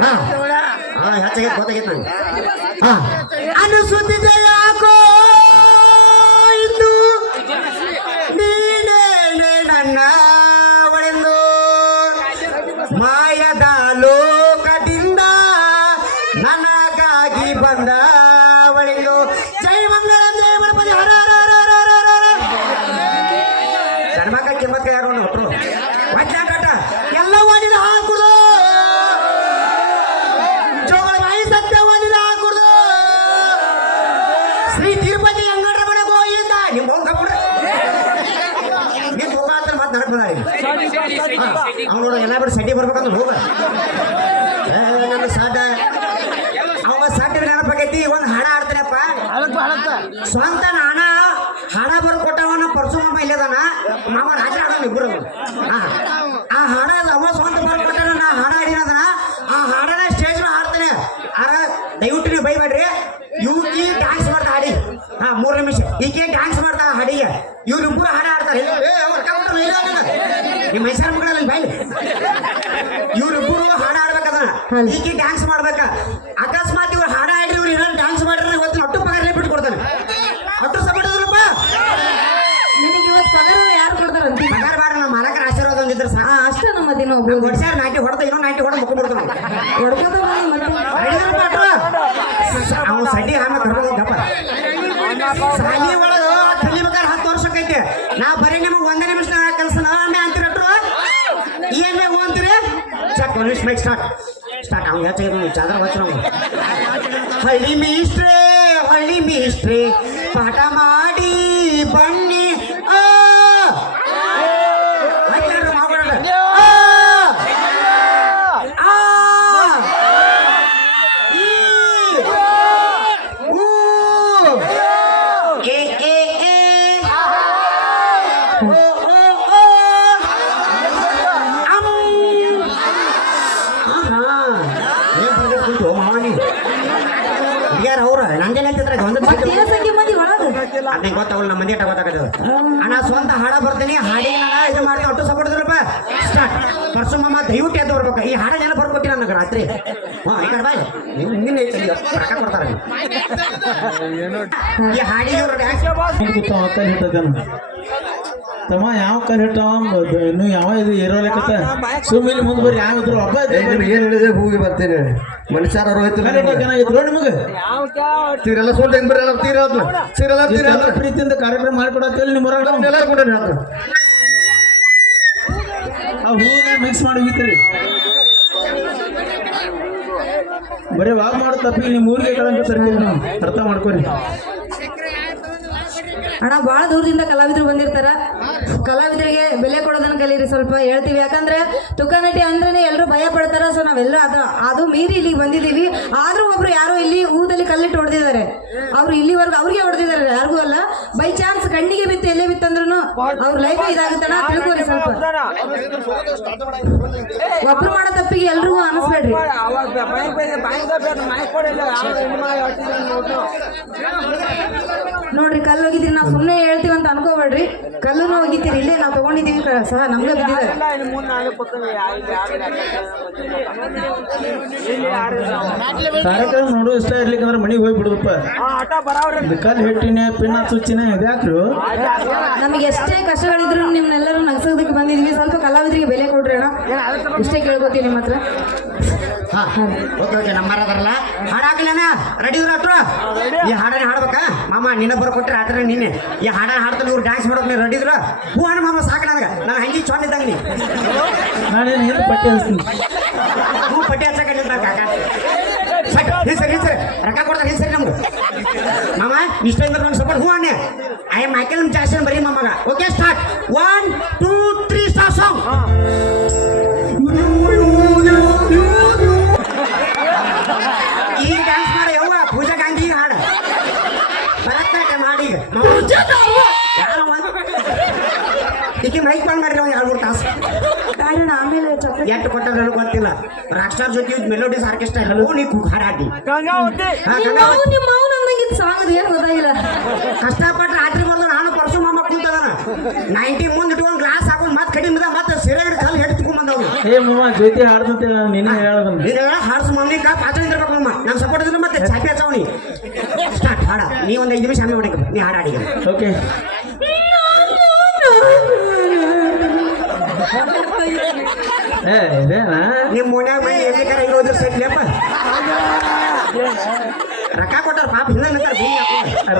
ಹಾ ಹೆಚ್ಚಾಗಿ ಗೊತ್ತಾಗಿತ್ತು ನಂಗೆ ಹಾ ಅನುಸೂತಿ ಬಂದ ಅವ್ನು ನೋಡ ಎಲ್ಲ ಬಿಟ್ಟು ಸಡ್ಡಿ ಬರ್ಬೇಕಂದ್ರೆ ಹೋಗ. ಸಾಟ. ಅವ ಸಾಟಿದ ನೆನಪಾಗೈತಿ ಒಂದು ಹಣ ಆಡ್ತಾರಪ್ಪ ಸ್ವಂತ ನಾನ ಹಾಡ ಬರ್ದು ಕೊಟ್ಟವನ ಪರಸು ಮಾಮ ಇಲ್ಲದಾನ ಮಾಮ ರಾಜ ಆಡೋಣ ಇಬ್ಬರು ಆ, ಹಾಡ ಅವ ಸ್ವಂತ ಕೊಟ್ಟನ ನಾ ಹಣ ಆಡಿನದನ ಆ ಹಾಡನ ಸ್ಟೇಜ್ ಹಾಡ್ತಾನೆ. ಆರ ದಯವಿಟ್ಟು ನೀವು ಬೈಬೇಡ್ರಿ. ಇವ್ಕಿ ಡ್ಯಾನ್ಸ್ ಮಾಡ್ತಾ ಹಾಡಿ. ಹಾ ಮೂರು ನಿಮಿಷ. ಈಕೆ ಡ್ಯಾನ್ಸ್ ಮಾಡ್ತಾ ಹಾಡಿಗೆ. ಇವ್ರು ಇಬ್ಬರು ಹಾಡ ಆಡ್ತಾರೆ ನಿಮ್ಮ ಮೈಸೂರು ಮಕ್ಕಳಲ್ಲಿ ಬೈಲಿ. ಇವ್ರಿಬ್ಬರು ಹಾಡ ಆಡ್ಬೇಕದ. ಈಕೆ ಡ್ಯಾನ್ಸ್ ಮಾಡ್ಬೇಕ. ಅಕಸ್ಮಾತ್ ಇವ್ರು ಹಾಡ ಆಡ್ರಿ ಇವ್ರು ಏನಾದ್ರು ಡ್ಯಾನ್ಸ್ ಮಾಡ್ರಿ ಇವತ್ತು ಅಟ್ಟು ಪಗಾರನೇ ಬಿಟ್ಟು ಕೊಡ್ತಾನೆ ಅಟ್ಟು ಸಪೋರ್ಟ್ ನಿನಗೆ ಇವತ್ತು ಪಗಾರ ಯಾರು ಕೊಡ್ತಾರ ಅಂತೀನಿ ಪಗಾರ ಬಾಡ ನಮ್ಮ ಮಾಲಕರ ಆಶೀರ್ವಾದ ಒಂದಿದ್ರೆ ಸಹ ಅಷ್ಟೇ ನಮ್ಮ ದಿನ ಒಬ್ರು. ಹೊಡ್ಸ್ಯಾರ ನಾಟಿ ಹೊಡೆದ ಇನ್ನೂ ನಾಟಿ ಹೊಡೆದು ಮುಕ್ಕೊಂಡ್ಬಿಡ್ತಾನೆ ಹೊಡ್ಕೋತ ಬಂದು ಮತ್ತೆ. ಅವ್ನು ಸಡ್ಡಿ ಹಾಮ ಹೋಗಪ್ಪ ಸಾಲಿ ಒಳಗ ಕಲಿಬೇಕಾರ ಹತ್ತು ವರ್ಷಕ್ಕೈತೆ. ನಾ ಬರೀ ನಿಮಗೆ ಒಂದೇ ನಿಮಿಷ ಚೆಕ್ ಒನ್ ನಿಮಿಷ ಮೇಕ್ ಸ್ಟಾರ್ಟ್ ಸ್ಟಾರ್ಟ್ ಅವ್ನು ಹೆಚ್ಚಾಗಿ ಚಾದ್ರ ಹಚ್ಚ ನಾವು ಹಳ್ಳಿ ಮೀಸ್ಟ್ರೇ ಹಳ್ಳಿ ಮೀಸ್ಟ್ರೇ ಪಾಠ ಮಾಡಿ ಬನ್ನಿ ಆ ಮಾತಾಡ್ರಿ, ಮಾತಾಡ್ರಿ. ಆ! ಆ! ಈ! ಊ! ಎ, ಎ, ಎ! ಓ, ಓ, ಓ! ಅಮ್! ಆಹಾ. ಏನ್ ಬರ್ಬೇಕು ಕುಂತು ಮಾವ ನೀ? ಯಾರು ಅವ್ರ ನಂದೇನೆ ಅಂತಿದ್ರೆ ಒಂದು ಮತ್ತೆ ಏನ್ ಸಂಖ್ಯೆ ಮಂದಿ ಒಳಗ ಅದೇ ಗೊತ್ತಾಗಲ್ಲ ನಮ್ಮ ಮಂದಿ ಅಟ್ಟ ಅಣ್ಣ ಸ್ವಂತ ಹಾಡ ಬರ್ತೀನಿ. ಹಾಡಿಗೆ ನಾನು ಇದು ಮಾಡ್ತೀನಿ. ಒಟ್ಟು ಸಪೋರ್ಟ್ ಇದ್ರಪ್ಪ ಸ್ಟಾರ್ಟ್. ಪರ್ಸು ಮಮ್ಮ ದಯವಿಟ್ಟು ಎದ್ದು ಬರ್ಬೇಕು. ಈ ಹಾಡ ಜನ ಬರ್ಕೊಟ್ಟಿಲ್ಲ ನನಗೆ ರಾತ್ರಿ. ಕಡೆ ಬಾಯ್ ನೀವು ಕೊಡ್ತಾರೆ ಈ ಹಾಡಿಗೆ ಡ್ಯಾನ್ಸ್ ತಮ್ಮ ಯಾವ ಕರೆ ಹಿಟ್ಟವ ಇನ್ನು ಯಾವ ಇದು ಇರೋಲಕತ್ತ ಸುಮ್ಮನೆ ಮುಂದೆ ಬರ್ರಿ ಯಾವ ಇದ್ರು ಹಬ್ಬ ಏನ್ ಹೇಳಿದೆ? ಹೋಗಿ ಬರ್ತೇನೆ ಮನುಷ್ಯರ ಹೋಯ್ತು ಚೆನ್ನಾಗಿದ್ರು ನಿಮಗೆ? ತೀರೆಲ್ಲ ಸೋಲ್ ಹೆಂಗ್ ಬರಲ್ಲ ತೀರ ತೀರೆಲ್ಲ ತೀರ ಪ್ರೀತಿಯಿಂದ ಕಾರ್ಯಕ್ರಮ ಮಾಡ್ಕೊಡತ್ತೇಳಿ ನಿಮ್ಮ ಹೊರಗಡೆ ಎಲ್ಲರೂ ಕೂಡ ಆ ಹೂವನ್ನ ಮಿಕ್ಸ್ ಮಾಡಿ ಹೋಗಿತ್ರಿ ಬರೀ ವಾಗ್ ಮಾಡೋ ತಪ್ಪಿಗೆ ನಿಮ್ಮ ಊರಿಗೆ ಕಳಂಕ ಸರಿ ನಾವು. ಅರ್ಥ ಮಾಡ್ಕೊರಿ. ಅಣ್ಣ ಭಾಳ ದೂರದಿಂದ ಕಲಾವಿದರು ಬಂದಿರ್ತಾರ. ಕಲಾವಿದರಿಗೆ ಬೆಲೆ ಕೊಡೋದನ್ನ ಕಲೀರಿ ಸ್ವಲ್ಪ ಹೇಳ್ತೀವಿ. ಯಾಕಂದ್ರೆ ತುಕನಟಿ ಅಂದ್ರೆ ಎಲ್ಲರೂ ಭಯ ಪಡ್ತಾರ. ಸೊ ನಾವೆಲ್ಲ ಅದ, ಅದು ಮೀರಿ ಇಲ್ಲಿಗೆ ಬಂದಿದ್ದೀವಿ. ಆದ್ರೂ ಒಬ್ರು ಯಾರೋ ಇಲ್ಲಿ ಊದಲ್ಲಿ ಕಲ್ಲಿಟ್ಟು ಹೊಡೆದಿದ್ದಾರೆ. ಅವ್ರು ಇಲ್ಲಿವರೆಗೂ ಅವ್ರಿಗೆ ಹೊಡೆದಿದ್ದಾರೆ. ಯಾರಿಗೂ ಅಲ್ಲ. ಬೈ ಚಾನ್ಸ್ ಕಣ್ಣಿಗೆ ಬಿತ್ತು ಎಲ್ಲೇ ಬಿತ್ತಂದ್ರೂ ಅವ್ರ ಲೈಫ್ ಇದಾಗುತ್ತಣ್ಣ ತಿಳ್ಕೊರಿ ಸ್ವಲ್ಪ. ಒಬ್ರು ಮಾಡೋ ತಪ್ಪಿಗೆ ಎಲ್ರಿಗೂ ಅನಿಸ್ಬೇಡ್ರಿ. ಕಲ್ಲು ಹೋಗಿದ್ದೀರಿ ನಾವು ಸುಮ್ಮನೆ ಹೇಳ್ತೀವಿ ಅಂತ ಅನ್ಕೋಬೇಡ್ರಿ. ಕಲ್ಲು ಹೋಗಿದ್ದೀರಿ ಇಲ್ಲೇ ನಾವು ತಗೊಂಡಿದ್ದೀವಿ ಸಹ ನಮ್ಗೆ ಬಿದ್ದಿದ್ದಾರೆ ಕಾರ್ಯಕ್ರಮ ನೋಡು ಇಷ್ಟ ಇರ್ಲಿಕ್ಕಂದ್ರೆ ಮನೆಗೆ ಹೋಗಿ ಬಿಡುದಪ್ಪ ಇದು ಕಲ್ ಹಿಟ್ಟಿನ ಪಿನ್ನ ಸುಚ್ಚಿನ ಇದ್ಯಾಕ್ರು? ನಮಗೆ ಎಷ್ಟೇ ಕಷ್ಟಗಳಿದ್ರು ನಿಮ್ನೆಲ್ಲರೂ ನಗ್ಸೋದಕ್ಕೆ ಬಂದಿದ್ವಿ. ಸ್ವಲ್ಪ ಕಲಾವಿದರಿಗೆ ಬೆಲೆ ಕೊಡ್ರಿ ಅಣ್ಣ. ಇಷ್ಟೇ ಕೇಳ್ಕೊತೀವಿ ನಿಮ್ಮ ಹತ್ರ. ಓಕೆ ಓಕೆ ನಮ್ಮ ಬರಲ್ಲ ಹಾಡು ಹಾಕ್ಲೇನ ರೆಡಿ ಹತ್ರ ಈ ಹಾಡನ್ನ ಹಾಡ್ಬೇಕಾ? ಮಾಮ ನಿನ್ನ ಬರ್ಕೊಟ್ರೆ ಆತರ ನಿನ್ನೆ ಈ ಹಾಡನ್ನ ಹಾಡ್ತಾನೆ ಇವ್ರು ಡ್ಯಾನ್ಸ್ ಮಾಡೋಕೆ ನೀವು ರೆಡಿ ಇದ್ರ? ಹೂ ಮಾಮ ಸಾಕು ನನಗೆ. ನಾನು ಹಂಗೆ ಇದ್ದಂಗೆ ನೀ ನಾನೇನು ಪಟ್ಟಿ ಹಚ್ತೀನಿ. ಹೂ ಪಟ್ಟಿ ನಿಂತ ಕಾಕ. ಸಟ್ ಹಿಂಸರಿ ಹಿಂಸರಿ ರೊಕ್ಕ ಕೊಡ್ತಾರೆ ಹಿಂಸರಿ ನಮ್ಗೆ. ಮಾಮ ಇಷ್ಟ ಹೂ ಅಣ್ಣೆ ಐ ಎಂ ಮೈಕೆಲ್ ಜಾಸ್ತಿ ಬರೀ ಮಾಮಗ. ಓಕೆ ಸ್ಟಾರ್ಟ್ ಒನ್ ಈಕಿ ಮೈಕ್ ಬಂದ್ ಮಾಡ್ರಿ ಅವ್ನು ಎರಡು ಮೂರು ತಾಸು. ಕಾರಣ ಆಮೇಲೆ ಚಾಕ್ಲೇಟ್ ಎಷ್ಟು ಕೊಟ್ಟಾರ ನನಗೆ ಗೊತ್ತಿಲ್ಲ. ರಾಕ್ ಸ್ಟಾರ್ ಜೊತೆ ಮೆಲೋಡಿಸ್ ಆರ್ಕೆಸ್ಟ್ರಾ ಹಲೋ ನೀ ಹಾರಾಡಿ ನಿಮ್ಮ ಇದು ಸಾಂಗ್ ಏನು ಗೊತ್ತಾಗಿಲ್ಲ. ಕಷ್ಟಪಟ್ಟು ರಾತ್ರಿ ಬರ್ದು ನಾನು ಪರ್ಸು ಮಾಮ ಕುಂತದನ. ನೈಂಟಿ ಮುಂದೆ ಇಟ್ಕೊಂಡು ಗ್ಲಾಸ್ ಹಾಕೊಂಡು ಮತ್ತೆ ಕಡಿಮೆ ಮತ್ತೆ ಏ ಮಮ್ಮ ಜೊತೆ ಹಾಡ್ದಂತೆ ನೀನೇ ಹೇಳೋದನ್ನ. ನೀನು ಹಾಡ್ಸು ಮಮ್ಮಿ ಕಾ ಪಾತ್ರ ಇರ್ಬೇಕು ಮಮ್ಮ ನಾನು ಸಪೋರ್ಟ್ ಇದ್ರೆ ಮತ್ತೆ ಚಾಪಿ ಹಚ್ಚಾವಣಿ ಸ್ಟಾರ್ಟ್ ಹಾಡ. ನೀ ಒಂದು ಐದು ನಿಮಿಷ ಆಮೇಲೆ ಹೊಡಿಕ ನೀ ಹಾಡ ಹಾಡಿಗ ಓಕೆ. ಏ ಇದೇನಾ? ನಿಮ್ಮ ಮನ್ಯಾಗ ಮನೆ ಎಲ್ಲಿ ಕರ ಇರೋದ್ರ ಸೈಟ್ಲೆಪ್ಪ ರೊಕ್ಕ ಕೊಟ್ಟಾರ ಪಾಪ ಹಿಂದ ನಂತರ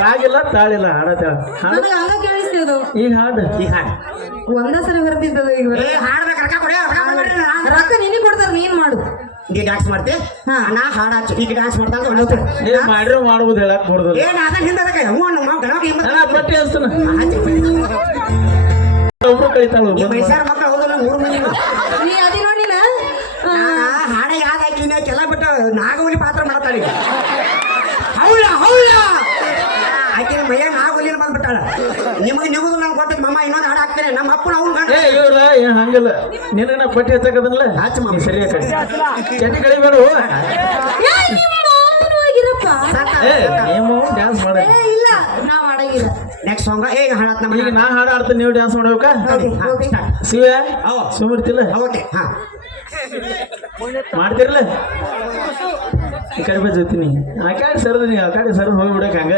ರಾಗಿಲ್ಲ ತಾಳಿಲ್ಲ ಹಾಡತ್ತಾಳ. ಹಾಡು. ನನಗೆ ಹಂಗ ಕೇಳಿಸ್ತೇವದು ಈಗ ಹಾಡು. ಈಗ ಹಾಡು. ಒಂದ ಸಲ ಬರ್ತಿದ್ದದು ಈಗ ಏ ಹಾಡ್ಬೇಕು ರೊಕ್ಕ ಕೊಡಿ ರೊಕ್ಕ ನಿನಗೆ ಕೊಡ್ತಾರ ನೀನ್ ಮಾಡು. ನೀ ಡ್ಯಾನ್ಸ್ ಮಾಡ್ತಿ? ಹಾ. ನಾ ಹಾಡ ಹಚ್ಚು ಈಗ ಡ್ಯಾನ್ಸ್ ಮಾಡ್ತಾ ಅಂತ ಮಾಡಿರೋ ಮಾಡ್ಬೋದು ಹೇಳಕ್ ಬರ್ದಲ್ಲ. ಏನ್ ಹಿಂದೆ ಹ್ಞೂ ನಮ್ಮ ಹಿಂದೆ ನಾ ಒಬ್ರು ಕಳಿತಾಳು ಈ ಮೈಸಾರ ಮಕ್ಕಳು ಹೌದಲ್ಲ ಮೂರು ಮಂದಿ ನೀ ಅದಿ ನೋಡಿನ ಹಾಡ ಯಾಕೆ ಹಾಕಿನ ಕೆಲ ಬಿಟ್ಟು ನಾಗವಲಿ ಪಾತ್ರ ಮಾಡ್ತಾಳೆ ಈಗ. ಹೌಳ ಹೌಳ ಆಕಿನ ಮೈಯ ನಾಗವಲ್ಲಿ ಬಂದ್ಬಿಟ್ಟಾಳ. ನಿಮಗೆ ನಿಮಗೂ ನಮ್ಗೆ ಕೊಟ್ಟಿದ್ದು ಮಮ್ಮ ಇನ್ನೊಂದು ಹಾಡು ಹಾಕ್ತೇನೆ ನಮ್ಮ ಅಪ್ಪನ ಅವ್ನು ಗಂಡ. ಏ ಇವ್ರ ಏನ್ ಹಂಗಲ್ಲ. ನಿನಗ ನಾ ಪಟ್ಟಿ ಹಚ್ಚಕದಲ್ಲ ಹಚ್ಚು ಮಾಮ. ಸರಿ ನಿಮ್ಮ ಕಡಿಬೇಡ ಆಗಿರಪ್ಪ ಏ ನೀವು ಡ್ಯಾನ್ಸ್ ಮಾಡ. ಇಲ್ಲ ನಾ ಮಾಡಂಗಿಲ್ಲ ನೆಕ್ಸ್ಟ್ ಸಾಂಗ್ ಏ ಹಾಡತ್ ನಮ್ಮ ಈಗ ನಾ ಹಾಡು ಆಡ್ತೀನಿ ನೀವು ಡ್ಯಾನ್ಸ್ ಮಾಡ್ಬೇಕಾ? ಶಿವ. ಸುಮಿರ್ತಿಲ್ಲ ಓಕೆ. ಹಾ ಮಾಡ್ತಿರಲ್ಲ? ಈ ಕಡೆ ಬಾ ಜೊತಿನಿ ಆ ಕಡೆ ಸರ್ದು ನೀವು ಆ ಕಡೆ ಸರ್ದು ಹೋಗ್ಬಿಡಕ್ ಹಂಗ.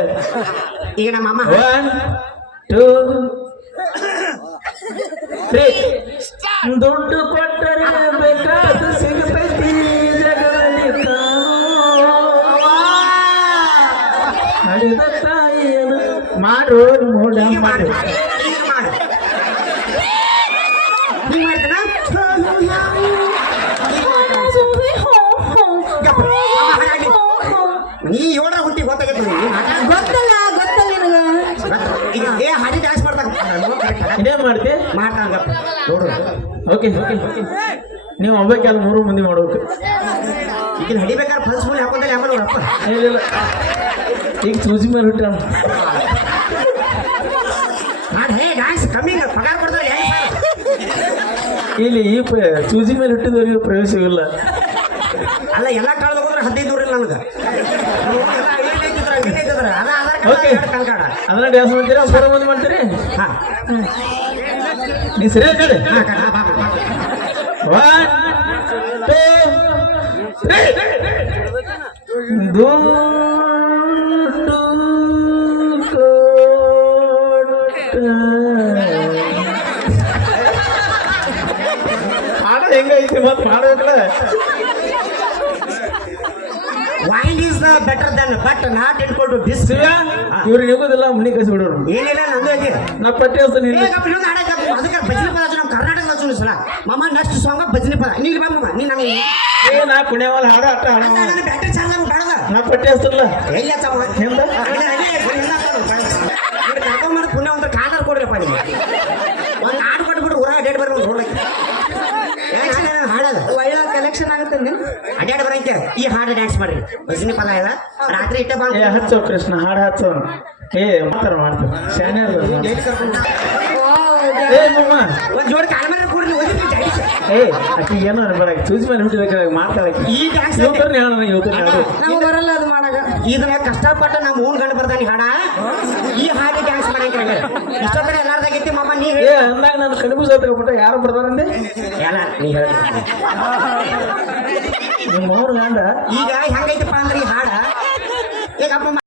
ಈಗ ನಮ್ಮ ಅಮ್ಮ ಒನ್ ಟೂ ದುಡ್ಡು ಕೊಟ್ಟರೆ ಬೇಕಾದ ಸಿಗತೈತಿ ಜಗದಲ್ಲಿ. ತಾಯಿಯನ್ನು ತಾಯಿಯನು ಮಾಡು ಮಾಡಿ ಮಾಡು ಮಾಡು ಈಗ ಮಾಡು ನೀವ್ ಮಾಡ್ತೀರಾ? ಗಪ್ಪ. ಅಮ್ಮ ಹಾಗಾಗಿ. ನೀ ಏಳರ ಹುಟ್ಟಿ ಗೊತ್ತಾಗೈತೆ ನೀ ಮಾತಾಡ್- ಗೊತ್ತಲ್ಲ ಗೊತ್ತಲ್ಲ ನಿನಗ ಈಗ ಏ ಹಾಡಿ ಡ್ಯಾನ್ಸ್ ಮಾಡ್ತಾಗ ಇದೇನ್ ಮಾಡ್ತಿ ಮಾಡ್ತಾಂಗಪ್ಪ ನೋಡ್ರಿ ಓಕೆ ಓಕೆ ನೀವು ಒಬ್ಬಕ್ಕೆ ಮೂರು ಮಂದಿ ಮಾಡ್ಬೇಕು. ಈಗ ಹಿಡಿಬೇಕಾದ್ರೆ ಫಸ್ಟ್ ಮೂಲ ಹಾಕೊಂಡಲ್ಲಿ ಆಮೇಲೆ ನೋಡಪ್ಪ. ಇಲ್ಲ ಈಗ ಸೂಜಿ ಮೇಲೆ ಹುಟ್ಟ. ನಾನು ಹೇ ಕಮ್ಮಿ ಪಗಾರ ಕೊಡ್ತಾರೆ ಇಲ್ಲಿ ಈ ಸೂಜಿ ಮೇಲೆ ಹುಟ್ಟಿದವರಿಗೆ ಪ್ರವೇಶವಿಲ್ಲ ಅಲ್ಲ ಎಲ್ಲ ಕಾಲದಾಗ ಹೋದ್ರೆ ಹದಿನೈದು ನೋಡ್ರಿ ಇಲ್ಲ ನನಗೆ. ಓಕೆ. ಅದನ್ನ ಡ್ಯಾನ್ಸ್ ಮಾಡ್ತೀರಾ? ಬರೋ ಮಂದಿ ಮಾಡ್ತೀರಿ? ಹಾ. ನೀ ಸರಿ ಹೇಳಿ. ಒನ್ ಟೂ ದುಡ್ಡು ಹಾಡ ಹೆಂಗೈತಿ ಮತ್ತೆ ಮಾಡ್ಬೇಕಲ್ಲ. ಬೆಟರ್ ದನ್ ಬಟ್ ನಾಟ್ ಇಟ್ಕೊಂಡು ದಿಸ್ ಇವ್ರು ಹೋಗೋದಿಲ್ಲ ಮನೆ ಕಳಿಸಿ ಬಿಡೋರು ಏನಿಲ್ಲ ನಂದು ಐತಿ ನಾ ಪಟ್ಟಿ ಏ ಇಲ್ಲಿ ಇನ್ನೊಂದು ಹಾಡ ಅದಕ್ಕೆ ಭಜನೆ ಪದ ನಮ್ಮ ಕರ್ನಾಟಕದ ಹಚ್ಚು ಸಲ ಮಮ್ಮ ನೆಕ್ಸ್ಟ್ ಸಾಂಗ್ ಭಜನೆ ಪದ ನೀ ಬಾ ಮಮ್ಮ ನೀ ನಮಗೆ ಏ ನಾ ಪುಣ್ಯವಾಲ ಹಾಡ ಅಟ್ಟ ಹಾಡ ಬ್ಯಾಟ್ರಿ ಚಾರ್ಜ್ ಬೇಡದ ನಾ ಪಟ್ಟಿ ಹಸ್ತಲ್ಲ ಎಲ್ಲ ಹಚ್ಚವ ಹೆಂಗ ಕರ್ಕೊಂಬಂದು ಪುಣ್ಯ ಒಂದು ಕಾದರ್ ಕೊಡ್ರಪ್ಪ ನಿಮಗೆ ಒಂದು ಹಾಡು ಕೊಟ್ಬಿಟ್ಟು ಊರಾಗ ಡೇಟ್ ಬರ್ಬೇಕು ನೋಡ್ಲಿಕ್ಕೆ ಹಾಡದ ಕಲೆಕ್ಷನ್ ಆಗುತ್ತೆ ಅಡ್ಯಾಡ ಬರೈತೆ ಈ ಹಾಡು ಡ್ಯಾನ್ಸ್ ಮಾಡ್ರಿ. ಭಜನೆ ಪದ ಇಲ್ಲ ರಾತ್ರಿ ಇಟ್ಟ ಏ ಬಂದು ಹಚ್ಚೋ ಕೃಷ್ಣ ಹಾಡು ಹಚ್ಚೋ. ಏ ಮಾಡ್ತಾರ ಮಾಡ್ತಾರ ಒಂದು ಜೋಡಿ ಕಾಲ ಮೇಲೆ ಕೂಡ್ಲಿ ಓದಿದ್ವಿ ಡ್ಯಾನ್ಸ್ ಏ ಏನೋ ಚೂಸ್ ಮೇಲೆ ಹುಟ್ಟಿದಾಗ ಮಾಡ್ತಾಳೆ ಈಗ ಹೇಳೋಣ ನಮಗೆ ಬರಲ್ಲ ಅದು ಮಾಡಾಗ. ಇದನ್ನ ಕಷ್ಟಪಟ್ಟು ನಮ್ಮ ಊನ್ ಗಂಡ ಬರ್ದಾನಿ ಹಾಡ ಈ ಹಾಡಿ ಡ್ಯಾನ್ಸ್ ಮಾಡಂಗಿಲ್ಲ ಇಷ್ಟೊತ್ತರ ಎಲ್ಲಾರ್ದಾಗೈತಿ ನೀ ಏ ಅಂದಾಗ ನಾನು ತಗೊಬಿಟ್ಟ ಯಾರು ಬರ್ತಾರಂದೆ ಎಲ್ಲ ನೀ ಹೇಳಿ. ನಿಮ್ಮ ಅವ್ರ ಗಂಡ? ಈಗ ಹೆಂಗೈತಪ್ಪ ಅಂದ್ರೆ ಈ ಹಾಡ? ಈಗ ಅಪ್ಪ